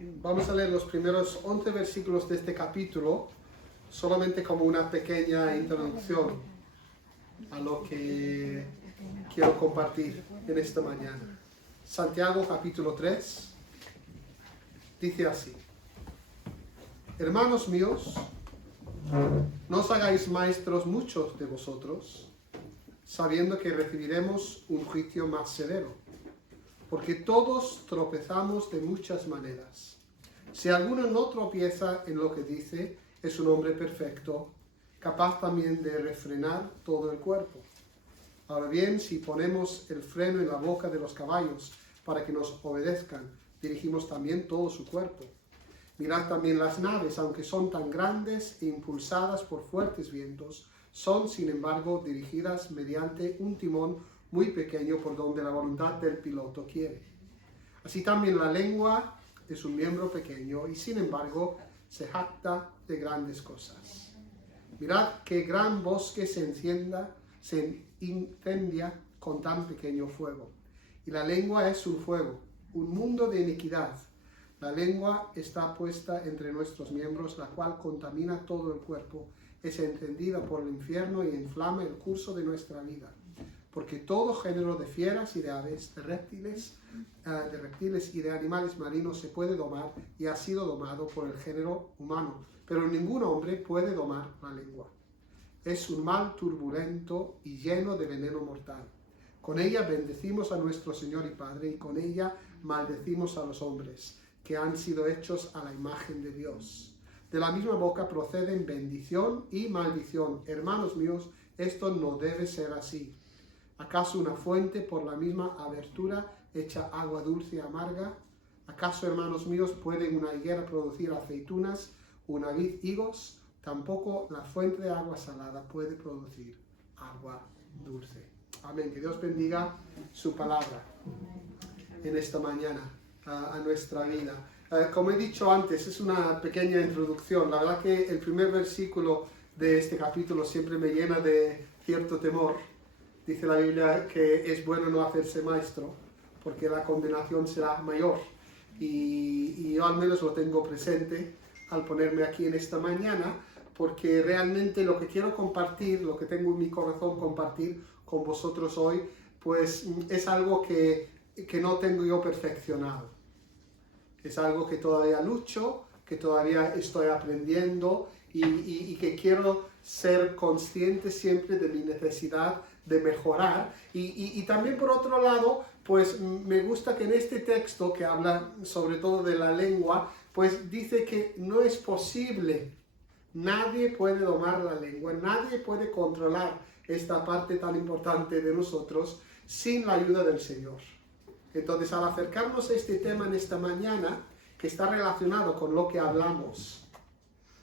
Vamos a leer los primeros 11 versículos de este capítulo, solamente como una pequeña introducción a lo que quiero compartir en esta mañana. Santiago capítulo 3 dice así: Hermanos míos, no os hagáis maestros muchos de vosotros, sabiendo que recibiremos un juicio más severo, porque todos tropezamos de muchas maneras. Si alguno no tropieza en lo que dice, es un hombre perfecto, capaz también de refrenar todo el cuerpo. Ahora bien, si ponemos el freno en la boca de los caballos para que nos obedezcan, dirigimos también todo su cuerpo. Mirad también las naves, aunque son tan grandes e impulsadas por fuertes vientos, son sin embargo dirigidas mediante un timón muy pequeño por donde la voluntad del piloto quiere. Así también la lengua es un miembro pequeño y sin embargo se jacta de grandes cosas. Mirad qué gran bosque se incendia con tan pequeño fuego. Y la lengua es un fuego, un mundo de iniquidad. La lengua está puesta entre nuestros miembros, la cual contamina todo el cuerpo, es encendida por el infierno y inflama el curso de nuestra vida. Porque todo género de fieras y de aves, de reptiles y de animales marinos se puede domar y ha sido domado por el género humano, pero ningún hombre puede domar la lengua. Es un mal turbulento y lleno de veneno mortal. Con ella bendecimos a nuestro Señor y Padre, y con ella maldecimos a los hombres, que han sido hechos a la imagen de Dios. De la misma boca proceden bendición y maldición. Hermanos míos, esto no debe ser así. ¿Acaso una fuente por la misma abertura echa agua dulce y amarga? ¿Acaso, hermanos míos, puede una higuera producir aceitunas, una vid higos? Tampoco la fuente de agua salada puede producir agua dulce. Amén. Que Dios bendiga su palabra en esta mañana a nuestra vida. Como he dicho antes, es una pequeña introducción. La verdad que el primer versículo de este capítulo siempre me llena de cierto temor. Dice la Biblia que es bueno no hacerse maestro, porque la condenación será mayor. Y yo al menos lo tengo presente al ponerme aquí en esta mañana, porque realmente lo que quiero compartir, lo que tengo en mi corazón compartir con vosotros hoy, pues es algo que no tengo yo perfeccionado. Es algo que todavía lucho, que todavía estoy aprendiendo y que quiero ser consciente siempre de mi necesidad de mejorar. Y también por otro lado, pues me gusta que en este texto que habla sobre todo de la lengua, pues dice que no es posible, nadie puede domar la lengua, nadie puede controlar esta parte tan importante de nosotros sin la ayuda del Señor. Entonces, al acercarnos a este tema en esta mañana, que está relacionado con lo que hablamos,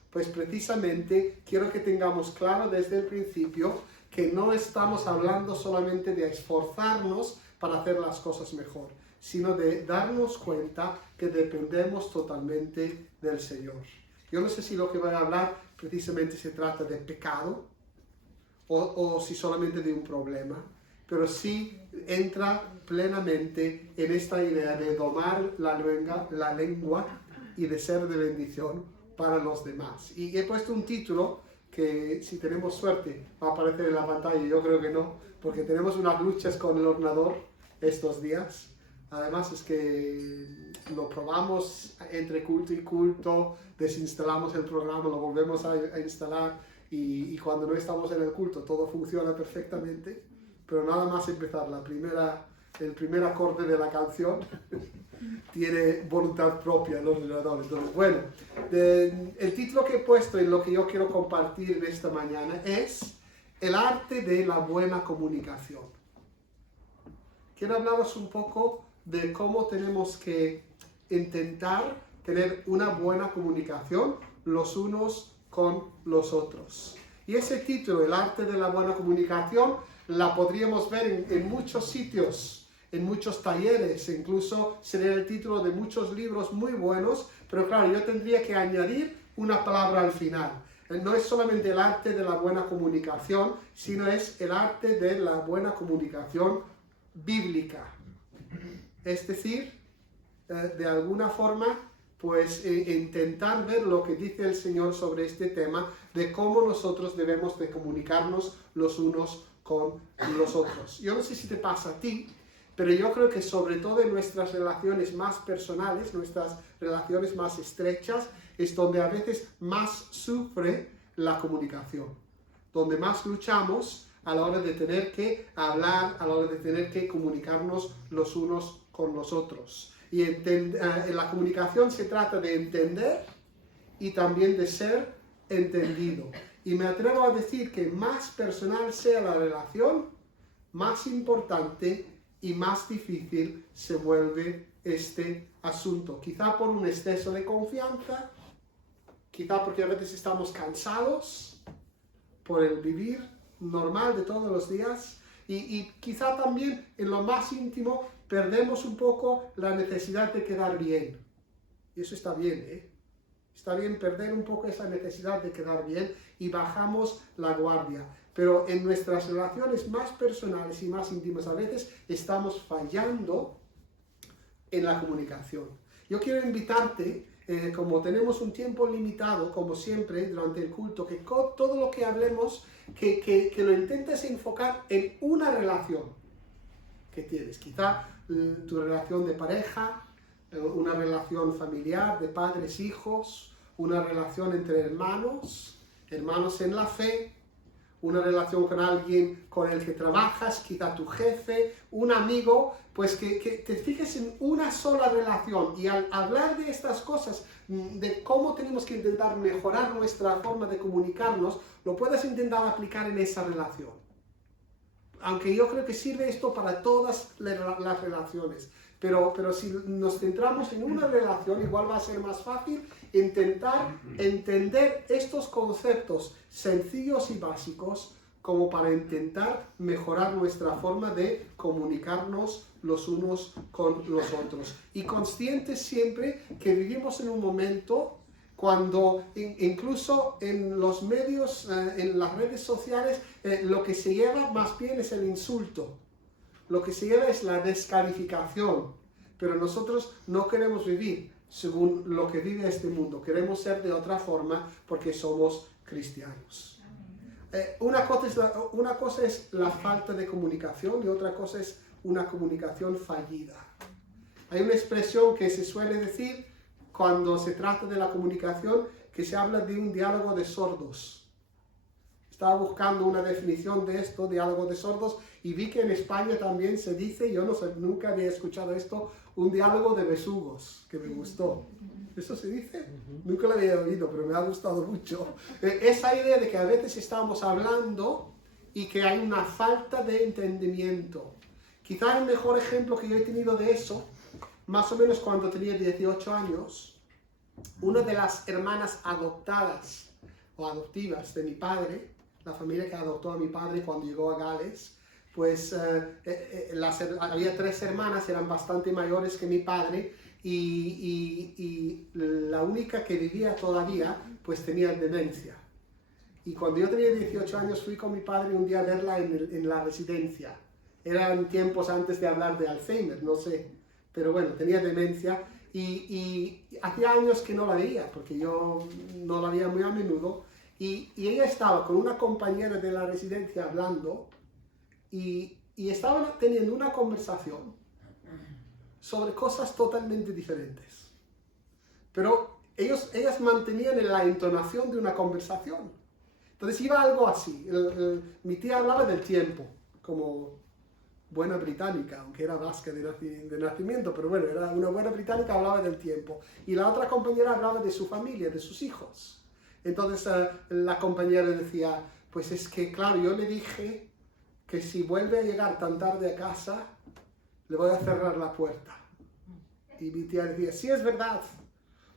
pues precisamente quiero que tengamos claro desde el principio que no estamos hablando solamente de esforzarnos para hacer las cosas mejor, sino de darnos cuenta que dependemos totalmente del Señor. Yo no sé si lo que voy a hablar precisamente se trata de pecado o si solamente de un problema, pero sí entra plenamente en esta idea de domar la lengua y de ser de bendición para los demás. Y he puesto un título que, si tenemos suerte, va a aparecer en la pantalla. Yo creo que no, porque tenemos unas luchas con el ordenador estos días. Además es que lo probamos entre culto y culto, desinstalamos el programa, lo volvemos a instalar y cuando no estamos en el culto todo funciona perfectamente, pero nada más empezar el primer acorde de la canción tiene voluntad propia el ordenador. Entonces, bueno, el título que he puesto y lo que yo quiero compartir esta mañana es el arte de la buena comunicación. Quiero hablaros un poco de cómo tenemos que intentar tener una buena comunicación los unos con los otros. Y ese título, el arte de la buena comunicación, la podríamos ver en muchos sitios, en muchos talleres, incluso sería el título de muchos libros muy buenos, pero claro, yo tendría que añadir una palabra al final. No es solamente el arte de la buena comunicación, sino es el arte de la buena comunicación bíblica. Es decir, de alguna forma, pues intentar ver lo que dice el Señor sobre este tema de cómo nosotros debemos de comunicarnos los unos con los otros. Yo no sé si te pasa a ti, pero yo creo que sobre todo en nuestras relaciones más personales, nuestras relaciones más estrechas, es donde a veces más sufre la comunicación, donde más luchamos a la hora de tener que hablar, a la hora de tener que comunicarnos los unos con los otros. Y en la comunicación se trata de entender y también de ser entendido. Y me atrevo a decir que más personal sea la relación, más importante y más difícil se vuelve este asunto. Quizá por un exceso de confianza, quizá porque a veces estamos cansados por el vivir normal de todos los días y quizá también en lo más íntimo perdemos un poco la necesidad de quedar bien. Y eso está bien, ¿eh? Está bien perder un poco esa necesidad de quedar bien y bajamos la guardia. Pero en nuestras relaciones más personales y más íntimas a veces estamos fallando en la comunicación. Yo quiero invitarte, como tenemos un tiempo limitado, como siempre, durante el culto, que todo lo que hablemos, que lo intentes enfocar en una relación que tienes. Quizá tu relación de pareja, una relación familiar, de padres, hijos, una relación entre hermanos en la fe, una relación con alguien con el que trabajas, quizá tu jefe, un amigo, pues que te fijes en una sola relación. Y al hablar de estas cosas, de cómo tenemos que intentar mejorar nuestra forma de comunicarnos, lo puedes intentar aplicar en esa relación. Aunque yo creo que sirve esto para todas las relaciones. Pero si nos centramos en una relación, igual va a ser más fácil intentar entender estos conceptos sencillos y básicos como para intentar mejorar nuestra forma de comunicarnos los unos con los otros. Y conscientes siempre que vivimos en un momento cuando incluso en los medios, en las redes sociales, lo que se lleva más bien es el insulto. Lo que se lleva es la descalificación, pero nosotros no queremos vivir según lo que vive este mundo, queremos ser de otra forma porque somos cristianos. Una cosa es la falta de comunicación y otra cosa es una comunicación fallida. Hay una expresión que se suele decir cuando se trata de la comunicación que se habla de un diálogo de sordos. Estaba buscando una definición de esto, diálogo de sordos, y vi que en España también se dice, yo no sé, nunca había escuchado esto, un diálogo de besugos, que me gustó. ¿Eso se dice? Nunca lo había oído, pero me ha gustado mucho. Esa idea de que a veces estamos hablando y que hay una falta de entendimiento. Quizá el mejor ejemplo que yo he tenido de eso, más o menos cuando tenía 18 años, una de las hermanas adoptadas o adoptivas de mi padre, la familia que adoptó a mi padre cuando llegó a Gales, pues había 3 hermanas, eran bastante mayores que mi padre, y la única que vivía todavía, pues tenía demencia. Y cuando yo tenía 18 años fui con mi padre un día a verla en la residencia. Eran tiempos antes de hablar de Alzheimer, no sé, pero bueno, tenía demencia, y hacía años que no la veía, porque yo no la veía muy a menudo, y ella estaba con una compañera de la residencia hablando, y estaban teniendo una conversación sobre cosas totalmente diferentes. Pero ellas mantenían la entonación de una conversación. Entonces iba algo así. Mi tía hablaba del tiempo, como buena británica, aunque era vasca de nacimiento, pero bueno, era una buena británica, hablaba del tiempo. Y la otra compañera hablaba de su familia, de sus hijos. Entonces la compañera decía, pues es que claro, yo le dije que si vuelve a llegar tan tarde a casa, le voy a cerrar la puerta. Y mi tía decía, sí, es verdad,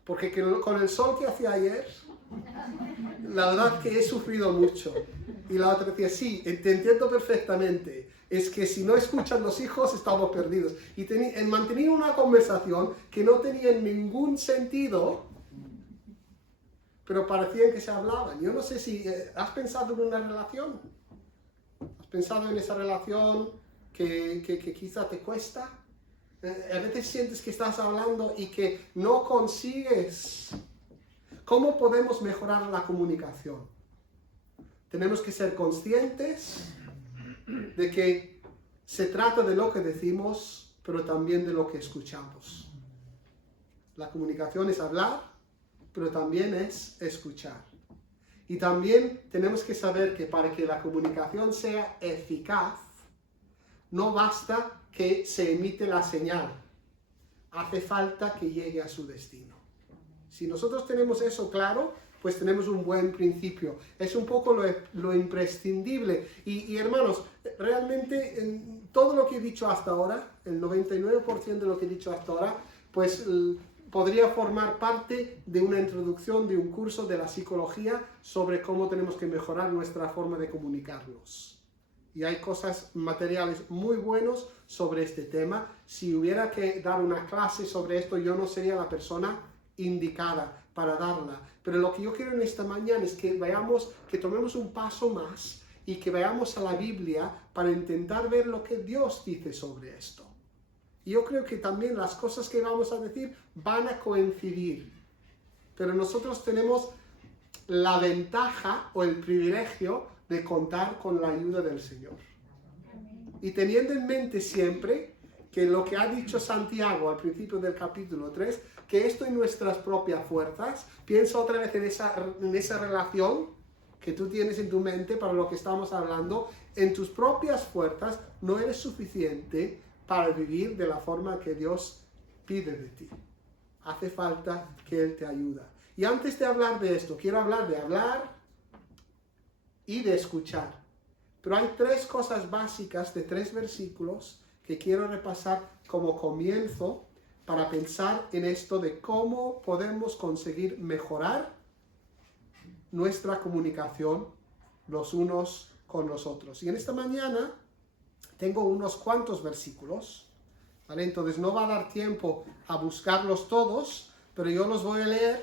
porque con el sol que hacía ayer, la verdad que he sufrido mucho. Y la otra decía, sí, te entiendo perfectamente, es que si no escuchan los hijos estamos perdidos. Y mantenían una conversación que no tenía ningún sentido, pero parecía que se hablaban. Yo no sé si has pensado en una relación. ¿Has pensado en esa relación que quizá te cuesta? A veces sientes que estás hablando y que no consigues. ¿Cómo podemos mejorar la comunicación? Tenemos que ser conscientes de que se trata de lo que decimos, pero también de lo que escuchamos. La comunicación es hablar, pero también es escuchar. Y también tenemos que saber que para que la comunicación sea eficaz, no basta que se emite la señal. Hace falta que llegue a su destino. Si nosotros tenemos eso claro, pues tenemos un buen principio. Es un poco lo imprescindible. Y hermanos, realmente en todo lo que he dicho hasta ahora, el 99% de lo que he dicho hasta ahora, pues podría formar parte de una introducción de un curso de la psicología sobre cómo tenemos que mejorar nuestra forma de comunicarnos. Y hay cosas materiales muy buenos sobre este tema. Si hubiera que dar una clase sobre esto, yo no sería la persona indicada para darla. Pero lo que yo quiero en esta mañana es que tomemos un paso más y que vayamos a la Biblia para intentar ver lo que Dios dice sobre esto. Y yo creo que también las cosas que vamos a decir van a coincidir. Pero nosotros tenemos la ventaja o el privilegio de contar con la ayuda del Señor. Y teniendo en mente siempre que lo que ha dicho Santiago al principio del capítulo 3, que esto en nuestras propias fuerzas, piensa otra vez en esa relación que tú tienes en tu mente para lo que estamos hablando, en tus propias fuerzas no eres suficiente para vivir de la forma que Dios pide de ti. Hace falta que Él te ayude. Y antes de hablar de esto, quiero hablar de hablar y de escuchar. Pero hay tres cosas básicas de 3 versículos que quiero repasar como comienzo para pensar en esto de cómo podemos conseguir mejorar nuestra comunicación los unos con los otros. Y en esta mañana tengo unos cuantos versículos, ¿vale? Entonces no va a dar tiempo a buscarlos todos, pero yo los voy a leer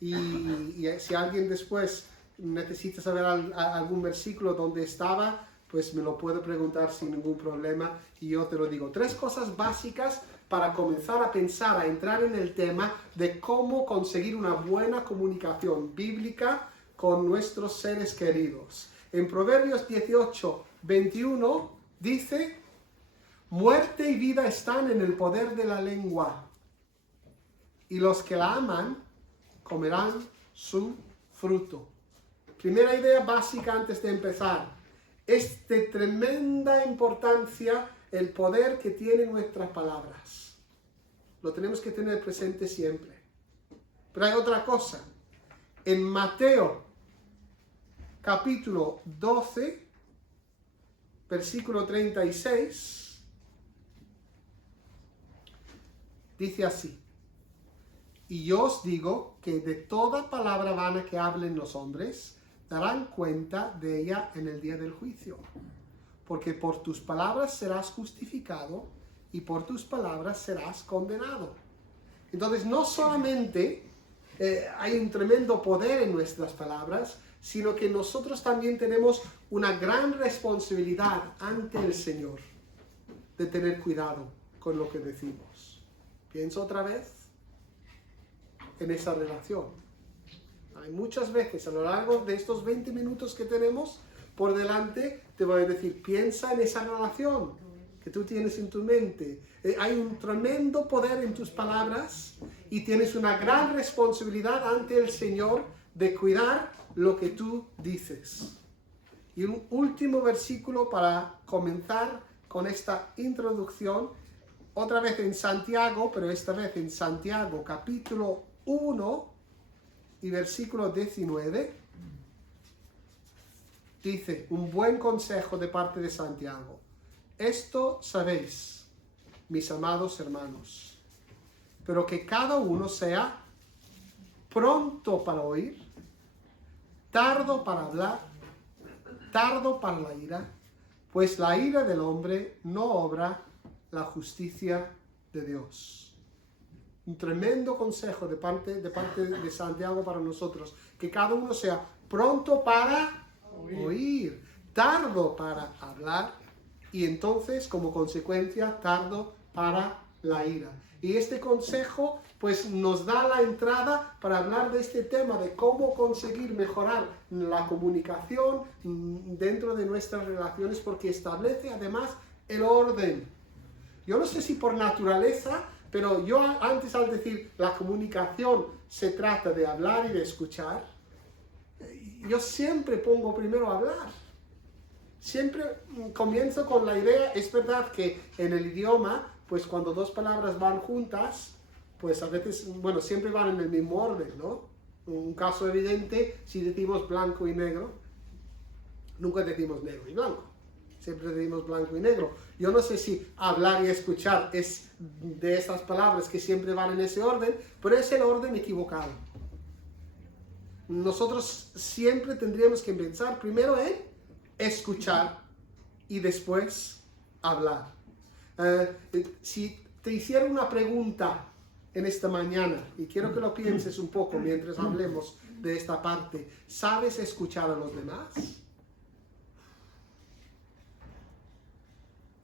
y si alguien después necesita saber algún versículo donde estaba, pues me lo puede preguntar sin ningún problema y yo te lo digo. 3 cosas básicas para comenzar a pensar, a entrar en el tema de cómo conseguir una buena comunicación bíblica con nuestros seres queridos. En Proverbios 18, 21 dice: muerte y vida están en el poder de la lengua, y los que la aman comerán su fruto. Primera idea básica antes de empezar. Es de tremenda importancia el poder que tienen nuestras palabras. Lo tenemos que tener presente siempre. Pero hay otra cosa. En Mateo, capítulo 12, versículo 36, dice así: y yo os digo que de toda palabra vana que hablen los hombres, darán cuenta de ella en el día del juicio. Porque por tus palabras serás justificado y por tus palabras serás condenado. Entonces, no solamente hay un tremendo poder en nuestras palabras, sino que nosotros también tenemos una gran responsabilidad ante el Señor de tener cuidado con lo que decimos. Pienso otra vez en esa relación. Hay muchas veces a lo largo de estos 20 minutos que tenemos por delante, te voy a decir, piensa en esa relación que tú tienes en tu mente. Hay un tremendo poder en tus palabras y tienes una gran responsabilidad ante el Señor de cuidar lo que tú dices. Y un último versículo para comenzar con esta introducción, otra vez en Santiago, pero esta vez en Santiago capítulo 1 y versículo 19, dice un buen consejo de parte de Santiago: esto sabéis, mis amados hermanos, pero que cada uno sea pronto para oír, tardo para hablar, tardo para la ira, pues la ira del hombre no obra la justicia de Dios. Un tremendo consejo de parte de Santiago para nosotros, que cada uno sea pronto para oír, tardo para hablar y entonces como consecuencia tardo para la ira. Y este consejo pues nos da la entrada para hablar de este tema, de cómo conseguir mejorar la comunicación dentro de nuestras relaciones, porque establece además el orden. Yo no sé si por naturaleza, pero yo antes al decir la comunicación se trata de hablar y de escuchar, yo siempre pongo primero hablar. Siempre comienzo con la idea, es verdad que en el idioma, pues cuando dos palabras van juntas, pues a veces, bueno, siempre van en el mismo orden, ¿no? Un caso evidente, si decimos blanco y negro, nunca decimos negro y blanco. Siempre decimos blanco y negro. Yo no sé si hablar y escuchar es de estas palabras que siempre van en ese orden, pero es el orden equivocado. Nosotros siempre tendríamos que pensar primero en escuchar y después hablar. Si te hiciera una pregunta en esta mañana, y quiero que lo pienses un poco mientras hablemos de esta parte, ¿sabes escuchar a los demás?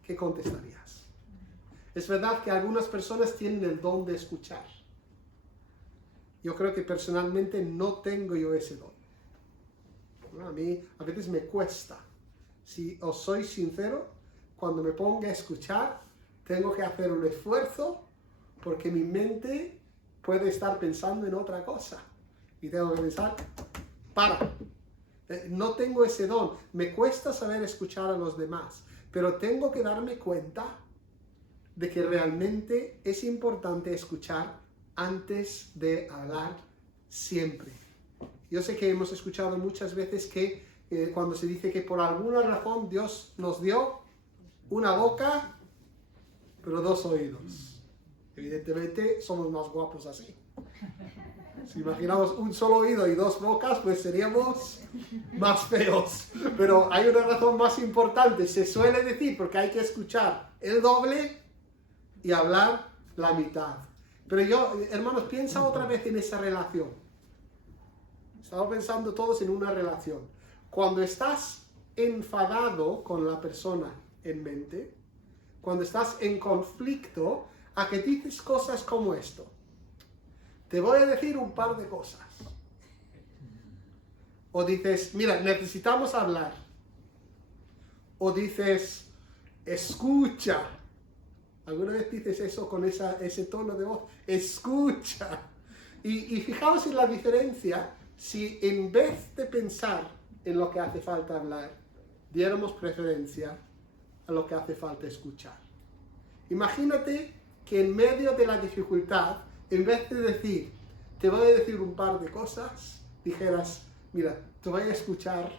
¿Qué contestarías? Es verdad que algunas personas tienen el don de escuchar. Yo creo que personalmente no tengo yo ese don. A mí a veces me cuesta. Si os soy sincero, cuando me pongo a escuchar, tengo que hacer un esfuerzo porque mi mente puede estar pensando en otra cosa. Y tengo que pensar, para. No tengo ese don. Me cuesta saber escuchar a los demás. Pero tengo que darme cuenta de que realmente es importante escuchar antes de hablar siempre. Yo sé que hemos escuchado muchas veces que cuando se dice que por alguna razón Dios nos dio una boca, pero dos oídos. Evidentemente somos más guapos así. Si imaginamos un solo oído y dos bocas, pues seríamos más feos. Pero hay una razón más importante, se suele decir, porque hay que escuchar el doble y hablar la mitad. Pero yo, hermanos, piensa otra vez en esa relación. Estamos pensando todos en una relación. Cuando estás enfadado con la persona en mente, cuando estás en conflicto, a que dices cosas como esto. Te voy a decir un par de cosas. O dices, mira, necesitamos hablar. O dices, escucha. ¿Alguna vez dices eso con ese tono de voz? Escucha. Y fijaos en la diferencia si en vez de pensar en lo que hace falta hablar, diéramos preferencia a lo que hace falta escuchar. Imagínate que en medio de la dificultad, en vez de decir, te voy a decir un par de cosas, dijeras, mira, te voy a escuchar,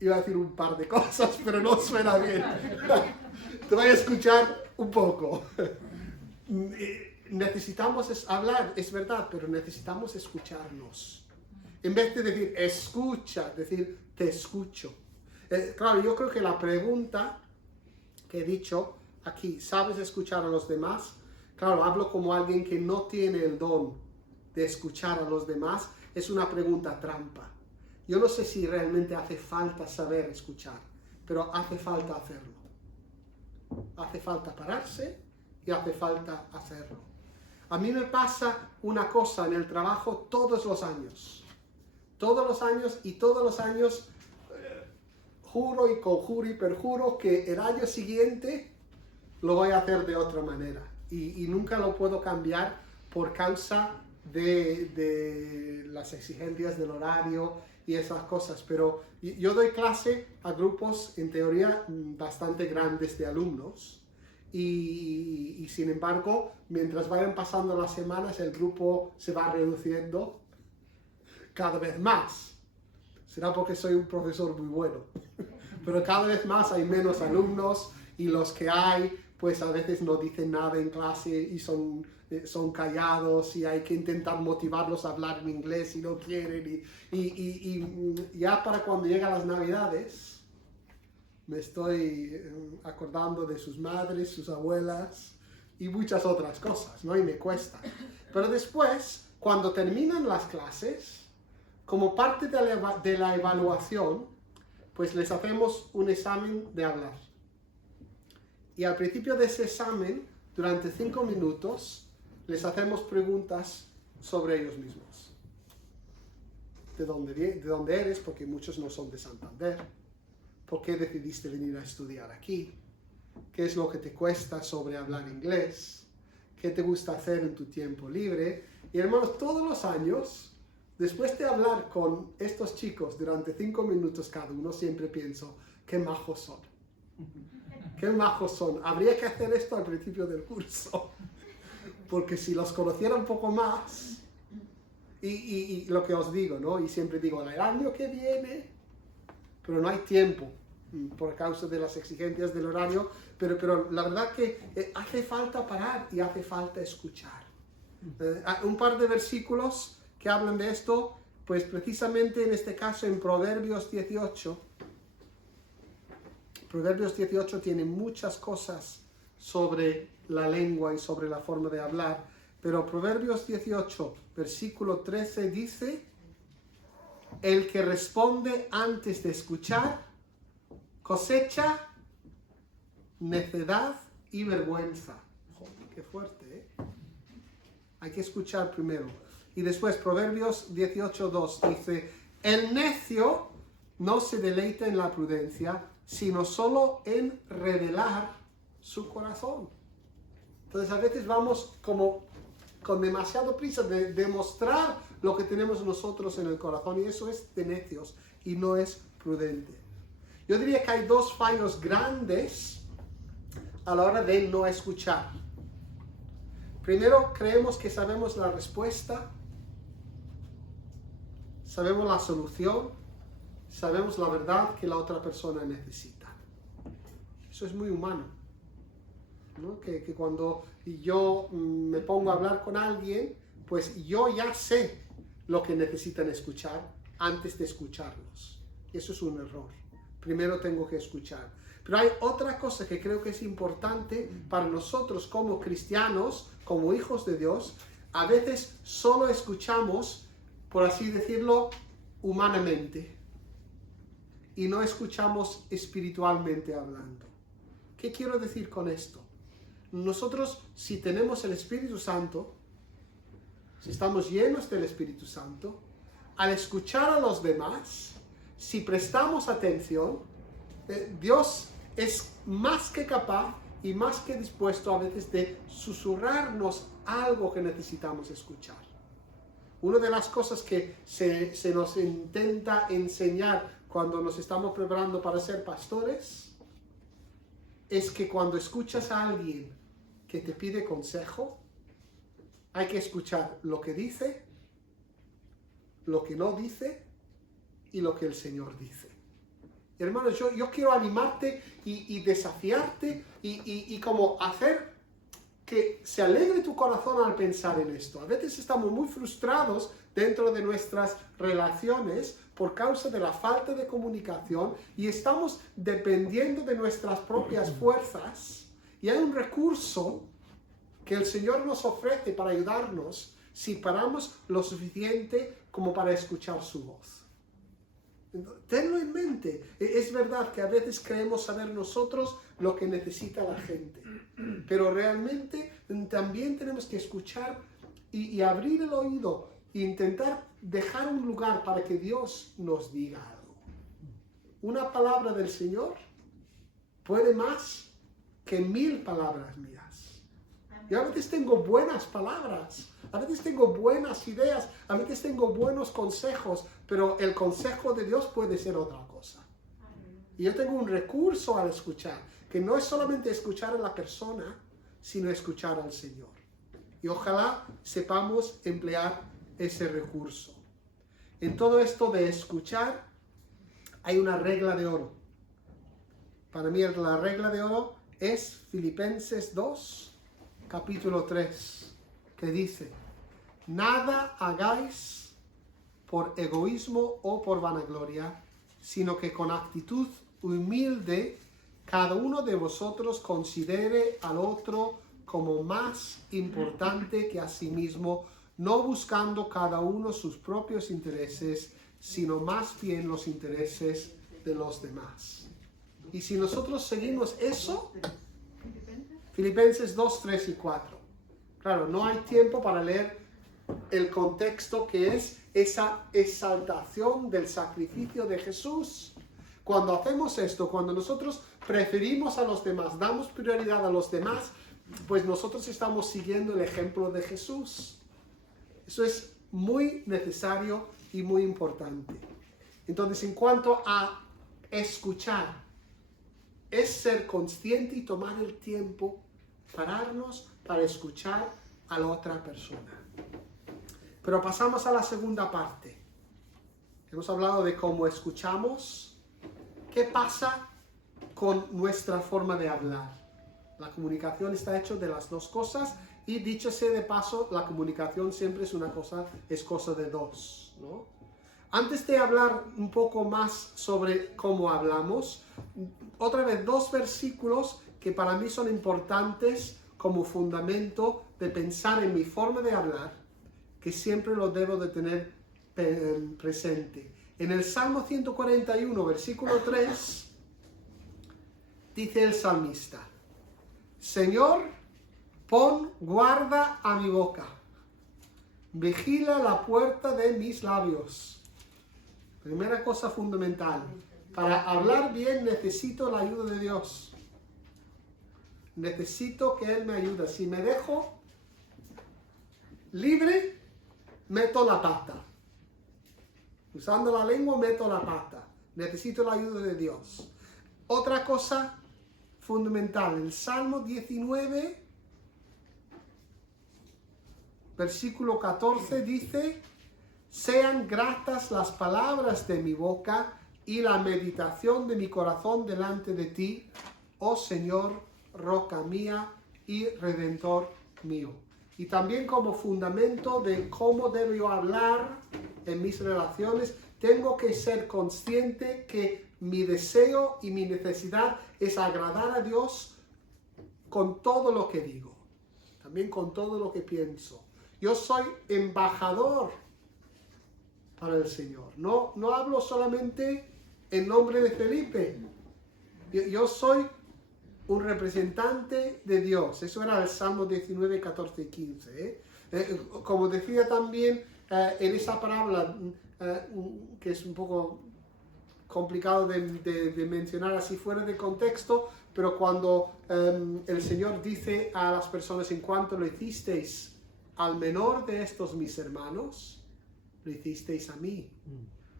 iba a decir un par de cosas, pero no suena bien. Te voy a escuchar un poco. Necesitamos hablar, es verdad, pero necesitamos escucharnos. En vez de decir, escucha, decir, te escucho. Claro, yo creo que la pregunta que he dicho aquí, ¿sabes escuchar a los demás? Claro, hablo como alguien que no tiene el don de escuchar a los demás. Es una pregunta trampa. Yo no sé si realmente hace falta saber escuchar, pero hace falta hacerlo. Hace falta pararse y hace falta hacerlo. A mí me pasa una cosa en el trabajo todos los años. Todos los años y todos los años juro y conjuro y perjuro que el año siguiente lo voy a hacer de otra manera. Y nunca lo puedo cambiar por causa de las exigencias del horario y esas cosas. Pero yo doy clase a grupos, en teoría, bastante grandes de alumnos. Y sin embargo, mientras vayan pasando las semanas, el grupo se va reduciendo cada vez más. Será porque soy un profesor muy bueno. Pero cada vez más hay menos alumnos y los que hay, pues a veces no dicen nada en clase y son callados y hay que intentar motivarlos a hablar en inglés si no quieren. Y ya para cuando llegan las Navidades, me estoy acordando de sus madres, sus abuelas y muchas otras cosas, ¿no? Y me cuesta. Pero después, cuando terminan las clases, como parte de la evaluación, pues les hacemos un examen de hablar. Y al principio de ese examen, durante 5 minutos les hacemos preguntas sobre ellos mismos. ¿De dónde eres? Porque muchos no son de Santander. ¿Por qué decidiste venir a estudiar aquí? ¿Qué es lo que te cuesta sobre hablar inglés? ¿Qué te gusta hacer en tu tiempo libre? Y hermanos, todos los años, después de hablar con estos chicos durante 5 minutos cada uno, siempre pienso, qué majos son. Qué majos son. Habría que hacer esto al principio del curso. Porque si los conociera un poco más, y lo que os digo, ¿no? Y siempre digo, el año que viene, pero no hay tiempo por causa de las exigencias del horario, pero la verdad que hace falta parar y hace falta escuchar. Un par de versículos que hablan de esto, pues precisamente en este caso en Proverbios 18. Proverbios 18 tiene muchas cosas sobre la lengua y sobre la forma de hablar, pero Proverbios 18, versículo 13 dice, el que responde antes de escuchar, cosecha necedad y vergüenza. Joder, qué fuerte, ¿eh? Hay que escuchar primero. Y después Proverbios 18:2 dice, el necio no se deleita en la prudencia, sino solo en revelar su corazón. Entonces a veces vamos como con demasiado prisa de demostrar lo que tenemos nosotros en el corazón, y eso es de necios y no es prudente. Yo diría que hay 2 fallos grandes a la hora de no escuchar. Primero, creemos que sabemos la respuesta, sabemos la solución, sabemos la verdad que la otra persona necesita. Eso es muy humano, ¿no? Que cuando yo me pongo a hablar con alguien, pues yo ya sé lo que necesitan escuchar antes de escucharlos. Y eso es un error. Primero tengo que escuchar. Pero hay otra cosa que creo que es importante para nosotros como cristianos, como hijos de Dios. A veces solo escuchamos, por así decirlo, humanamente. Y no escuchamos espiritualmente hablando. ¿Qué quiero decir con esto? Nosotros, si tenemos el Espíritu Santo, si estamos llenos del Espíritu Santo, al escuchar a los demás, si prestamos atención, Dios es más que capaz y más que dispuesto a veces de susurrarnos algo que necesitamos escuchar. Una de las cosas que se nos intenta enseñar cuando nos estamos preparando para ser pastores es que cuando escuchas a alguien que te pide consejo, hay que escuchar lo que dice, lo que no dice y lo que el Señor dice. Hermanos, yo quiero animarte y desafiarte y como hacer que se alegre tu corazón al pensar en esto. A veces estamos muy frustrados dentro de nuestras relaciones por causa de la falta de comunicación y estamos dependiendo de nuestras propias fuerzas, y hay un recurso que el Señor nos ofrece para ayudarnos si paramos lo suficiente como para escuchar su voz. Tenlo en mente. Es verdad que a veces creemos saber nosotros lo que necesita la gente, pero realmente también tenemos que escuchar y abrir el oído e intentar dejar un lugar para que Dios nos diga algo. Una palabra del Señor puede más que 1000 palabras mías. Yo a veces tengo buenas palabras, a veces tengo buenas ideas, a veces tengo buenos consejos, pero el consejo de Dios puede ser otra cosa. Y yo tengo un recurso al escuchar, que no es solamente escuchar a la persona, sino escuchar al Señor. Y ojalá sepamos emplear ese recurso. En todo esto de escuchar, hay una regla de oro. Para mí la regla de oro es Filipenses 2, capítulo 3, que dice: nada hagáis por egoísmo o por vanagloria, sino que con actitud humilde cada uno de vosotros considere al otro como más importante que a sí mismo, no buscando cada uno sus propios intereses, sino más bien los intereses de los demás. Y si nosotros seguimos eso, Filipenses 2, 3 y 4. Claro, no hay tiempo para leer el contexto que es esa exaltación del sacrificio de Jesús. Cuando hacemos esto, cuando nosotros preferimos a los demás, damos prioridad a los demás, pues nosotros estamos siguiendo el ejemplo de Jesús. Eso es muy necesario y muy importante. Entonces, en cuanto a escuchar, es ser consciente y tomar el tiempo, pararnos para escuchar a la otra persona. Pero pasamos a la segunda parte. Hemos hablado de cómo escuchamos. ¿Qué pasa con nuestra forma de hablar? La comunicación está hecha de las dos cosas y dicho sea de paso, la comunicación siempre es cosa de dos, ¿no? Antes de hablar un poco más sobre cómo hablamos, otra vez dos versículos que para mí son importantes como fundamento de pensar en mi forma de hablar, que siempre lo debo de tener presente. En el Salmo 141, versículo 3, dice el salmista: Señor, pon guarda a mi boca, vigila la puerta de mis labios. Primera cosa fundamental, para hablar bien necesito la ayuda de Dios. Necesito que Él me ayude. Si me dejo libre, meto la pata. Usando la lengua, meto la pata. Necesito la ayuda de Dios. Otra cosa fundamental, el Salmo 19, versículo 14 dice: sean gratas las palabras de mi boca y la meditación de mi corazón delante de ti, oh Señor, roca mía y redentor mío. Y también como fundamento de cómo debo yo hablar en mis relaciones, tengo que ser consciente que mi deseo y mi necesidad es agradar a Dios con todo lo que digo, también con todo lo que pienso. Yo soy embajador para el Señor. No hablo solamente en nombre de Felipe. Yo soy un representante de Dios. Eso era el Salmo 19, 14 y 15. Como decía también en esa parábola, que es un poco complicado de mencionar así fuera de contexto, pero cuando el Señor dice a las personas: en cuanto lo hicisteis al menor de estos mis hermanos, lo hicisteis a mí.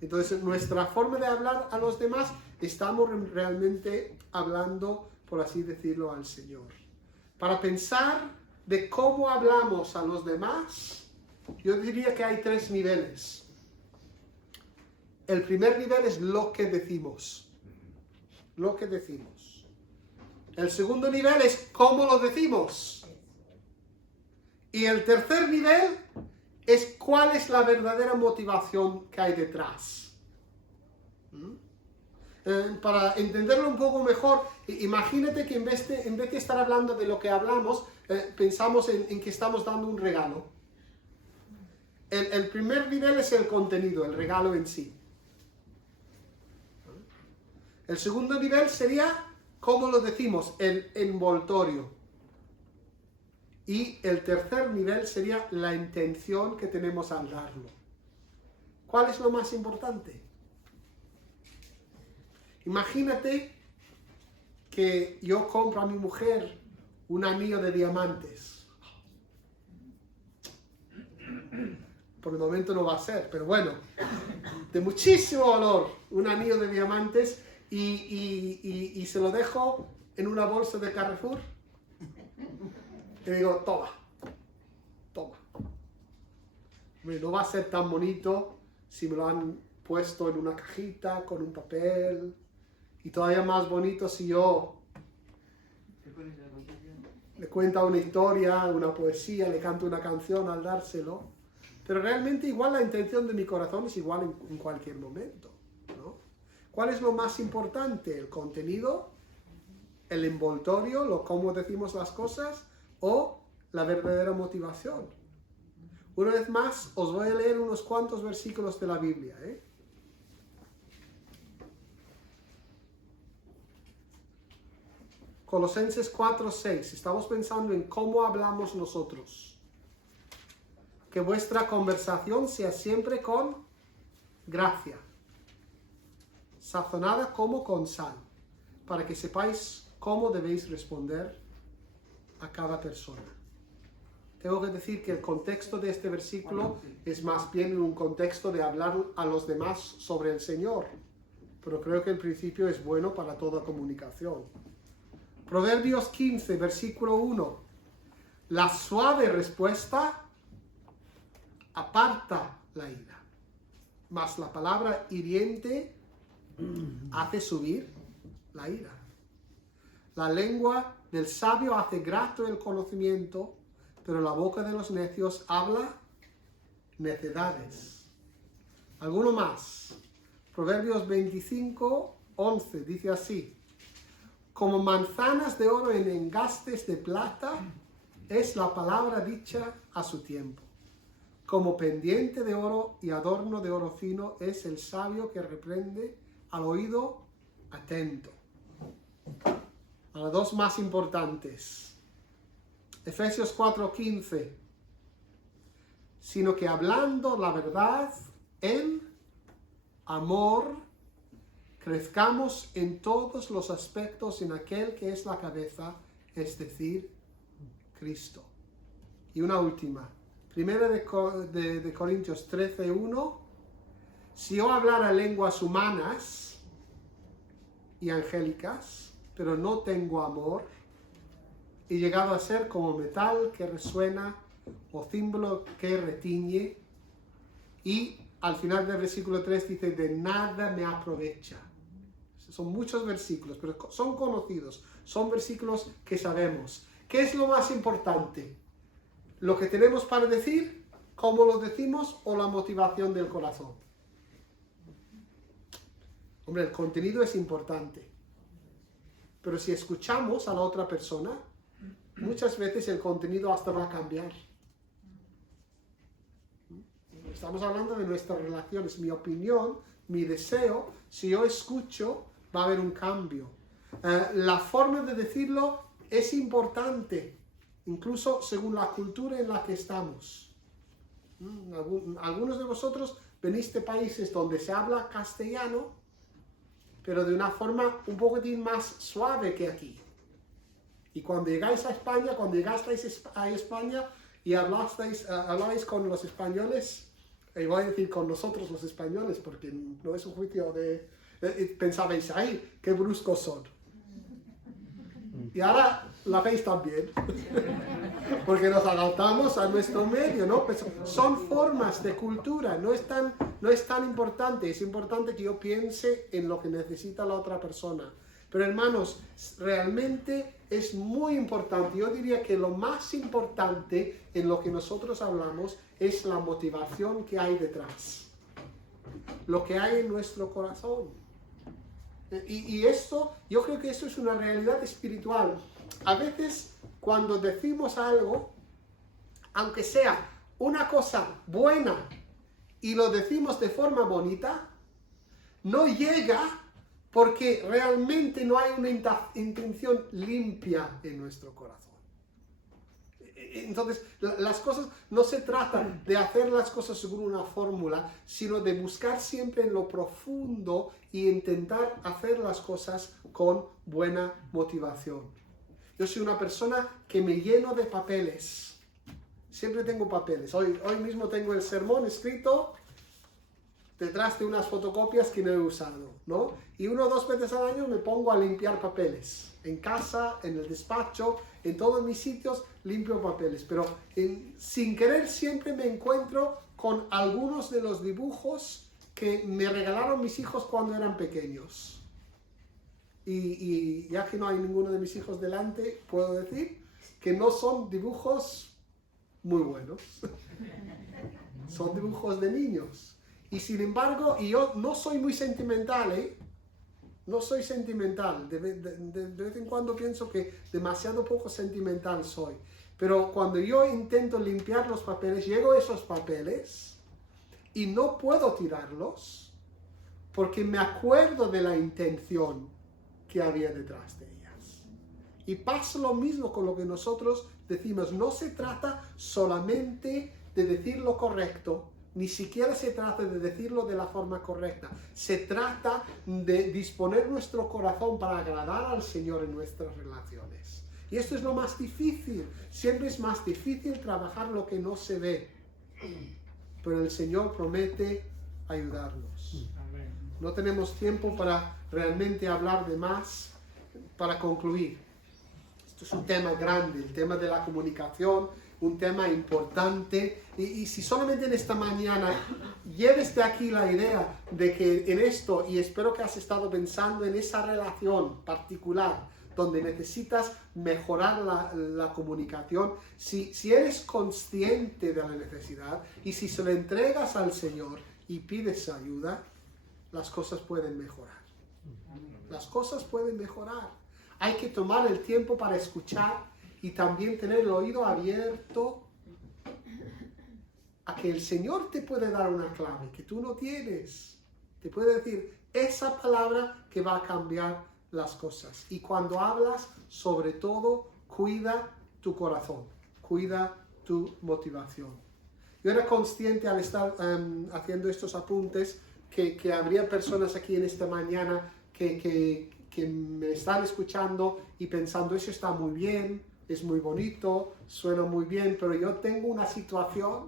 Entonces, nuestra forma de hablar a los demás, estamos realmente hablando, por así decirlo, al Señor. Para pensar de cómo hablamos a los demás, yo diría que hay tres niveles. El primer nivel es lo que decimos. Lo que decimos. El segundo nivel es cómo lo decimos. Y el tercer nivel es cuál es la verdadera motivación que hay detrás. Para entenderlo un poco mejor, imagínate que en vez de estar hablando de lo que hablamos, pensamos en que estamos dando un regalo. El primer nivel es el contenido, el regalo en sí. El segundo nivel sería cómo lo decimos, el envoltorio. Y el tercer nivel sería la intención que tenemos al darlo. ¿Cuál es lo más importante? Imagínate que yo compro a mi mujer un anillo de diamantes. Por el momento no va a ser, pero bueno, de muchísimo valor, un anillo de diamantes, y se lo dejo en una bolsa de Carrefour. Y digo: toma. No va a ser tan bonito si me lo han puesto en una cajita con un papel, y todavía más bonito si yo le cuento una historia, una poesía, le canto una canción al dárselo. Pero realmente igual la intención de mi corazón es igual en cualquier momento, ¿no? ¿Cuál es lo más importante? ¿El contenido? ¿El envoltorio? ¿Cómo decimos las cosas? ¿O la verdadera motivación? Una vez más, os voy a leer unos cuantos versículos de la Biblia, Colosenses 4:6. Estamos pensando en cómo hablamos nosotros. Que vuestra conversación sea siempre con gracia, sazonada como con sal, para que sepáis cómo debéis responder a cada persona. Tengo que decir que el contexto de este versículo es más bien un contexto de hablar a los demás sobre el Señor, pero creo que el principio es bueno para toda comunicación. Proverbios 15, versículo 1. La suave respuesta aparta la ira, mas la palabra hiriente hace subir la ira. La lengua del sabio hace grato el conocimiento, pero la boca de los necios habla necedades. ¿Alguno más? Proverbios 25, 11 dice así: como manzanas de oro en engastes de plata es la palabra dicha a su tiempo. Como pendiente de oro y adorno de oro fino es el sabio que reprende al oído atento. A las dos más importantes. Efesios 4:15. Sino que hablando la verdad en amor, crezcamos en todos los aspectos en aquel que es la cabeza, es decir, Cristo. Y una última. Primera de Corintios 13:1. Si yo hablara lenguas humanas y angélicas, pero no tengo amor, he llegado a ser como metal que resuena o címbalo que retiñe. Y al final del versículo 3 dice: de nada me aprovecha. Son muchos versículos, pero son conocidos, son versículos que sabemos. ¿Qué es lo más importante? ¿Lo que tenemos para decir, cómo lo decimos, o la motivación del corazón? Hombre, el contenido es importante, pero si escuchamos a la otra persona, muchas veces el contenido hasta va a cambiar. Estamos hablando de nuestras relaciones. Mi opinión, mi deseo, si yo escucho, va a haber un cambio. La forma de decirlo es importante, incluso según la cultura en la que estamos. Algunos de vosotros venís de países donde se habla castellano, pero de una forma un poquitín más suave que aquí. Y cuando llegáis a España, cuando llegasteis a España y hablabais con los españoles, y voy a decir con nosotros los españoles, porque no es un juicio pensabais, ¡ay, qué bruscos son! Y ahora la veis también, porque nos adaptamos a nuestro medio, ¿no? Pues son formas de cultura, no es tan importante. Es importante que yo piense en lo que necesita la otra persona. Pero hermanos, realmente es muy importante. Yo diría que lo más importante en lo que nosotros hablamos es la motivación que hay detrás, lo que hay en nuestro corazón. Y esto, yo creo que esto es una realidad espiritual. A veces cuando decimos algo, aunque sea una cosa buena y lo decimos de forma bonita, no llega porque realmente no hay una intención limpia en nuestro corazón. Entonces, las cosas no se tratan de hacer las cosas según una fórmula, sino de buscar siempre en lo profundo y intentar hacer las cosas con buena motivación. Yo soy una persona que me lleno de papeles. Siempre tengo papeles. Hoy mismo tengo el sermón escrito detrás de unas fotocopias que no he usado, ¿no? Y 1 o 2 veces al año me pongo a limpiar papeles. En casa, en el despacho, en todos mis sitios limpio papeles. Pero sin querer siempre me encuentro con algunos de los dibujos que me regalaron mis hijos cuando eran pequeños. Y ya que no hay ninguno de mis hijos delante, puedo decir que no son dibujos muy buenos. Son dibujos de niños. Y sin embargo, y yo no soy muy sentimental, No soy sentimental. De vez en cuando pienso que demasiado poco sentimental soy. Pero cuando yo intento limpiar los papeles, llego a esos papeles y no puedo tirarlos porque me acuerdo de la intención que había detrás de ellas. Y pasa lo mismo con lo que nosotros decimos. No se trata solamente de decir lo correcto, ni siquiera se trata de decirlo de la forma correcta. Se trata de disponer nuestro corazón para agradar al Señor en nuestras relaciones. Y esto es lo más difícil. Siempre es más difícil trabajar lo que no se ve. Pero el Señor promete ayudarnos. No tenemos tiempo para realmente hablar de más. Para concluir, esto es un tema grande, el tema de la comunicación, un tema importante. Y si solamente en esta mañana lleves de aquí la idea de que en esto, y espero que has estado pensando en esa relación particular, donde necesitas mejorar la comunicación, si eres consciente de la necesidad y si se lo entregas al Señor y pides ayuda, las cosas pueden mejorar. Las cosas pueden mejorar. Hay que tomar el tiempo para escuchar y también tener el oído abierto a que el Señor te puede dar una clave que tú no tienes. Te puede decir esa palabra que va a cambiar las cosas. Y cuando hablas, sobre todo, cuida tu corazón, cuida tu motivación. Yo era consciente al estar haciendo estos apuntes que habría personas aquí en esta mañana que me están escuchando y pensando, eso está muy bien, es muy bonito, suena muy bien, pero yo tengo una situación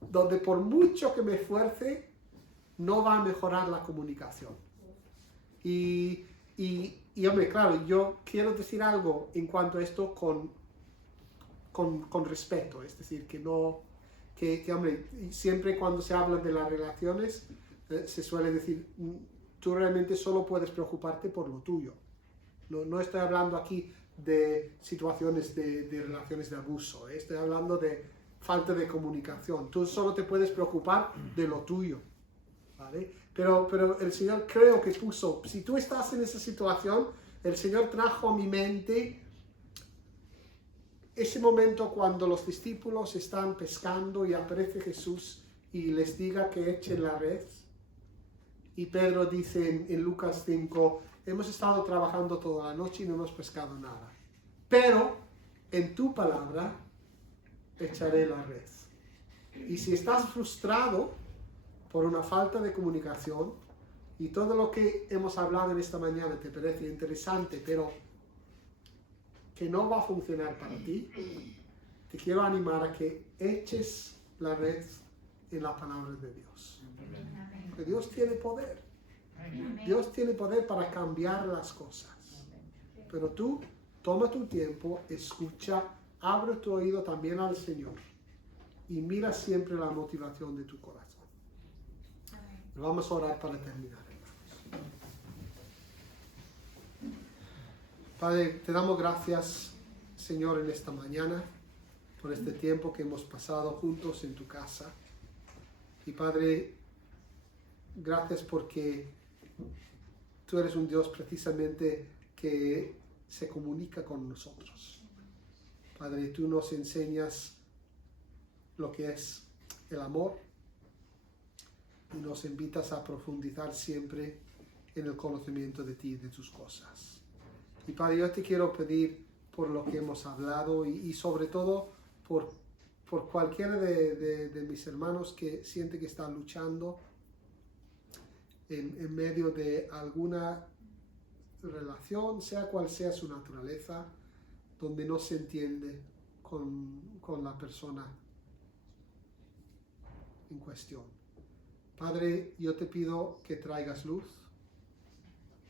donde por mucho que me esfuerce, no va a mejorar la comunicación. Y hombre, claro, yo quiero decir algo en cuanto a esto con respeto, es decir, que hombre, siempre cuando se habla de las relaciones, se suele decir, tú realmente solo puedes preocuparte por lo tuyo. No estoy hablando aquí de situaciones de relaciones de abuso, estoy hablando de falta de comunicación. Tú solo te puedes preocupar de lo tuyo, ¿vale? Pero el Señor creo que puso, si tú estás en esa situación, el Señor trajo a mi mente ese momento cuando los discípulos están pescando y aparece Jesús y les diga que echen la red. Y Pedro dice en Lucas 5, hemos estado trabajando toda la noche y no hemos pescado nada. Pero en tu palabra echaré la red. Y si estás frustrado por una falta de comunicación y todo lo que hemos hablado en esta mañana te parece interesante, pero que no va a funcionar para ti, te quiero animar a que eches la red en la palabra de Dios. Porque Dios tiene poder. Dios tiene poder para cambiar las cosas. Pero tú toma tu tiempo, escucha, abre tu oído también al Señor y mira siempre la motivación de tu corazón. Vamos a orar para terminar, hermanos. Padre, te damos gracias, Señor, en esta mañana por este tiempo que hemos pasado juntos en tu casa. Y Padre, gracias porque tú eres un Dios precisamente que se comunica con nosotros. Padre, tú nos enseñas lo que es el amor y nos invitas a profundizar siempre en el conocimiento de ti y de tus cosas. Y Padre, yo te quiero pedir por lo que hemos hablado y sobre todo por cualquiera de mis hermanos que siente que están luchando en medio de alguna relación, sea cual sea su naturaleza, donde no se entiende con la persona en cuestión. Padre, yo te pido que traigas luz,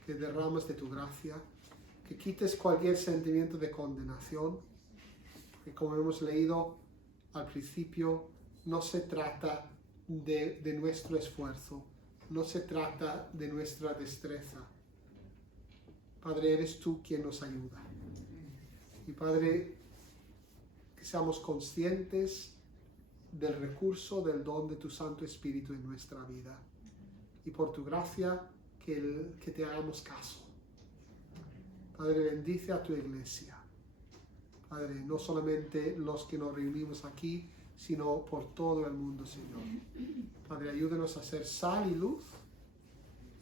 que derrames de tu gracia, que quites cualquier sentimiento de condenación, porque como hemos leído al principio, no se trata de nuestro esfuerzo, no se trata de nuestra destreza. Padre, eres tú quien nos ayuda. Y Padre, que seamos conscientes del recurso, del don de tu Santo Espíritu en nuestra vida. Y por tu gracia, que te hagamos caso. Padre, bendice a tu iglesia. Padre, no solamente los que nos reunimos aquí, sino por todo el mundo, Señor. Padre, ayúdanos a ser sal y luz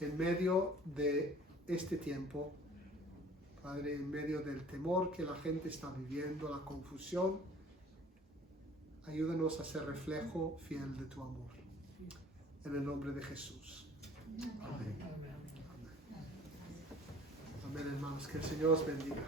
en medio de este tiempo. Padre, en medio del temor que la gente está viviendo, la confusión, ayúdanos a ser reflejo fiel de tu amor. En el nombre de Jesús. Amén. Amén, hermanos. Que el Señor os bendiga.